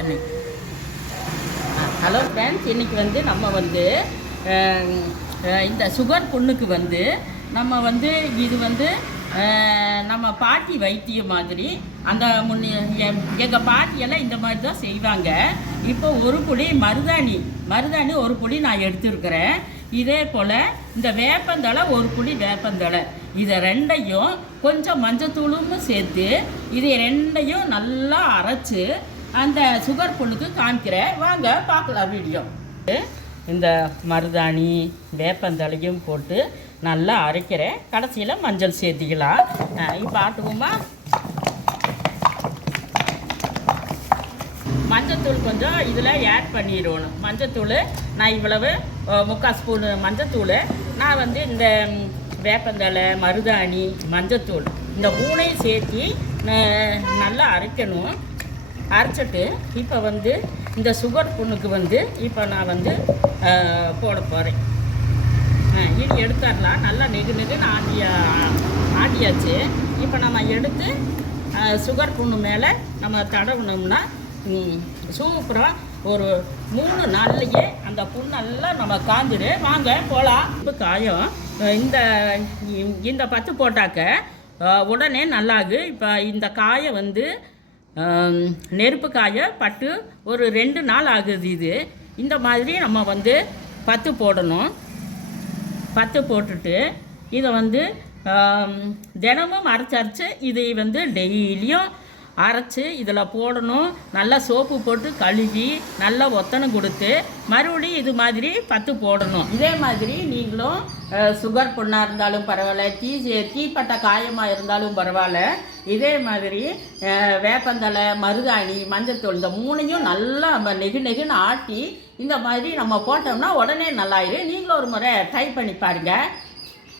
எண்ணெய். Hello friends, இன்றைக்கி வந்து நம்ம வந்து இந்த சுகர் புண்ணுக்கு வந்து நம்ம வந்து இது வந்து நம்ம பாட்டி வைத்தியம் மாதிரி அந்த எங்கள் பாட்டியெல்லாம் இந்த மாதிரி தான் செய்வாங்க. இப்போ ஒரு பொடி மருதாணி ஒரு பொடி நான் எடுத்துருக்கிறேன். இதே போல் இந்த வேப்பந்தழை ஒரு பொடி வேப்பந்தழை, இதை ரெண்டையும் கொஞ்சம் மஞ்சத்தூளும் சேர்த்து இதை ரெண்டையும் நல்லா அரைச்சி அந்த சுகர் புண்ணுக்கு காமிக்கிறேன். வாங்க பார்க்கலாம் வீடியோ. இந்த மருதாணி வேப்பந்தழையும் போட்டு நல்லா அரைக்கிறேன். கடைசியில் மஞ்சள் சேர்த்திக்கலாம். இப்போ ஆட்டுவோமா? மஞ்சத்தூள் கொஞ்சம் இதில் ஆட் பண்ணிடணும். மஞ்சத்தூள் நான் இவ்வளவு 3/4 ஸ்பூனு மஞ்சத்தூள். நான் வந்து இந்த வேப்பந்தழை மருதாணி மஞ்சத்தூள் இந்த 3ஐயும் சேர்த்து நல்லா அரைக்கணும். அரைச்சிட்டு இப்போ வந்து இந்த சுகர் புண்ணுக்கு வந்து இப்போ நான் வந்து போட போகிறேன். இது எடுத்துடலாம். நல்லா நெகுன்னு ஆட்டியாச்சு. இப்போ நம்ம எடுத்து சுகர் புண்ணு மேலே நம்ம தடவினோம்னா சூப்பராக ஒரு 3 நாள்லையே அந்த புண்ணெல்லாம் நம்ம காஞ்சிடு. வாங்க போகலாம். இப்போ காயம் இந்த பத்து போட்டாக்க உடனே நல்லாகு. இப்போ இந்த காயை வந்து நெருப்பு காய பட்டு ஒரு 2 நாள் ஆகுது. இது இந்த மாதிரி நம்ம வந்து 10 போடணும். 10 போட்டுட்டு இதை வந்து தினமும் அரைச்சி இதை வந்து டெய்லியும் அரைச்சி இதில் போடணும். நல்லா சோப்பு போட்டு கழுவி நல்லா ஒத்தனை கொடுத்து மறுபடியும் இது மாதிரி 10 போடணும். இதே மாதிரி நீங்களும் சுகர் புண்ணாக இருந்தாலும் பரவாயில்ல, தீப்பட்ட காயமாக இருந்தாலும் பரவாயில்ல, இதே மாதிரி வேப்பந்தழை மருதாணி மஞ்சத்தூள் இந்த 3ஐயும் நல்லா நெகுன்னு ஆட்டி இந்த மாதிரி நம்ம போட்டோம்னா உடனே நல்லாயிடும். நீங்களும் ஒரு முறை ட்ரை பண்ணி பாருங்கள்.